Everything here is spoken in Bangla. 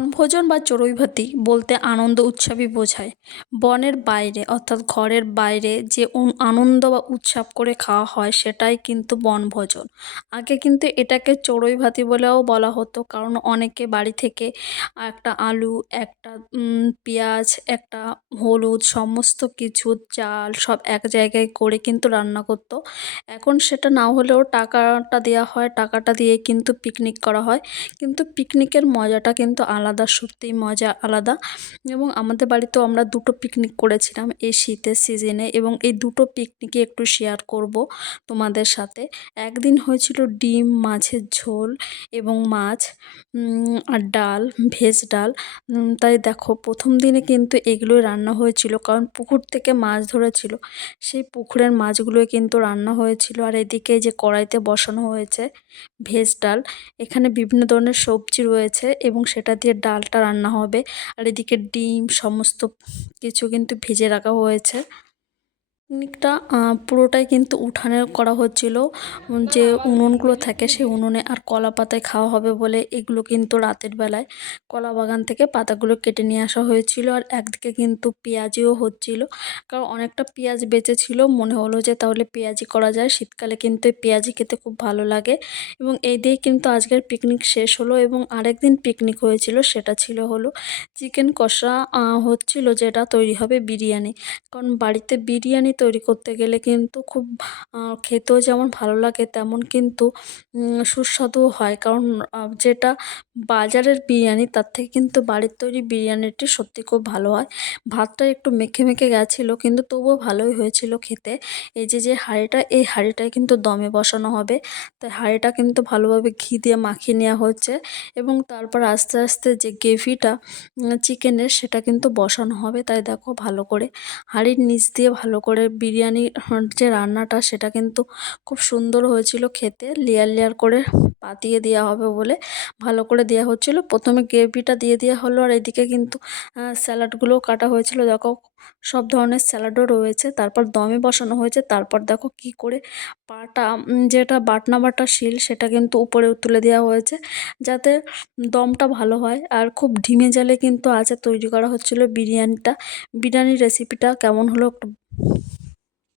বনভোজন বা চড়ুইভাতি বলতে আনন্দ উৎসবই বোঝায়। বনের বাইরে অর্থাৎ ঘরের বাইরে যে আনন্দ বা উৎসব করে খাওয়া হয় সেটাই কিন্তু বনভোজন। আগে কিন্তু এটাকে চড়ুইভাতি বলেও বলা হতো, কারণ অনেকে বাড়ি থেকে একটা আলু, একটা পেঁয়াজ, একটা হলুদ সমস্ত কিছু, চাল সব এক জায়গায় করে কিন্তু রান্না করতো। এখন সেটা না হলেও টাকাটা দেওয়া হয়, টাকাটা দিয়ে কিন্তু পিকনিক করা হয়। কিন্তু পিকনিকের মজাটা কিন্তু আলাদা। সত্যিই মজা আলাদা। এবং আমাদের বাড়িতেও আমরা দুটো পিকনিক করেছিলাম এই শীতের সিজনে এবং এই দুটো পিকনিকে একটু শেয়ার করব তোমাদের সাথে। একদিন হয়েছিল ডিম, মাছের ঝোল এবং মাছ আর ডাল, ভেজ ডাল। তাই দেখো প্রথম দিনে কিন্তু এগুলোই রান্না হয়েছিল কারণ পুকুর থেকে মাছ ধরেছিল। সেই পুকুরের মাছগুলোই কিন্তু রান্না হয়েছিল আর এদিকে যে কড়াইতে বসানো হয়েছে ভেজ ডাল। এখানে বিভিন্ন ধরনের সবজি রয়েছে এবং সেটা দিয়ে ডালটা রান্না হবে। আর এদিকে ডিম সমস্ত কিছু কিন্তু ভেজে রাখা হয়েছে। পিকনিকটা পুরোটাই কিন্তু উঠানে করা হচ্ছিল। যে উনুনগুলো থাকে সেই উনুনে আর কলা পাতায় খাওয়া হবে বলে এগুলো কিন্তু রাতের বেলায় কলা বাগান থেকে পাতাগুলো কেটে নিয়ে আসা হয়েছিল আর একদিকে কিন্তু পেঁয়াজিও হচ্ছিল। কারণ অনেকটা পেঁয়াজ বেঁচে ছিল মনে হলো যে তাহলে পেঁয়াজি করা যায়। শীতকালে কিন্তু পেঁয়াজি খেতে খুব ভালো লাগে এবং এই দিয়ে কিন্তু আজকের পিকনিক শেষ হলো এবং আরেকদিন পিকনিক হয়েছিল, সেটা ছিল হলো চিকেন কষা হচ্ছিল যেটা তৈরি হবে বিরিয়ানি। কারণ বাড়িতে বিরিয়ানি তৈরি করতে গেলে কিন্তু খুব খেতেও যেমন ভালো লাগে তেমন কিন্তু সুস্বাদুও হয়। কারণ যেটা বাজারের বিরিয়ানি, তার থেকে কিন্তু বাড়ির তৈরি বিরিয়ানিটি সত্যি খুব ভালো হয়। ভাতটা একটু মেখে মেখে গেছিল, কিন্তু তবুও ভালোই হয়েছিল খেতে। এই যে যে হাঁড়িটা, এই হাঁড়িটায় কিন্তু দমে বসানো হবে। তাই হাঁড়িটা কিন্তু ভালোভাবে ঘি দিয়ে মাখিয়ে নেওয়া হচ্ছে এবং তারপর আস্তে আস্তে যে গ্রেভিটা চিকেনের সেটা কিন্তু বসানো হবে। তাই দেখো ভালো করে হাঁড়ির নিচ দিয়ে ভালো করে বিরিয়ানির যে রান্নাটা সেটা কিন্তু খুব সুন্দর হয়েছিল খেতে। লেয়ার লেয়ার করে পাতিয়ে দেওয়া হবে বলে ভালো করে দেওয়া হচ্ছিল। প্রথমে গ্রেভিটা দিয়ে দেওয়া হলো আর এদিকে কিন্তু স্যালাডগুলোও কাটা হয়েছিল। দেখো সব ধরনের স্যালাডও রয়েছে। তারপর দমে বসানো হয়েছে। তারপর দেখো কি করে পাটা যেটা বাটনা বাটা শিল সেটা কিন্তু উপরে তুলে দেওয়া হয়েছে যাতে দমটা ভালো হয়। আর খুব ঢিমে জালে কিন্তু আছে তৈরি করা হচ্ছিল বিরিয়ানিটা। বিরিয়ানির রেসিপিটা কেমন হলো একটু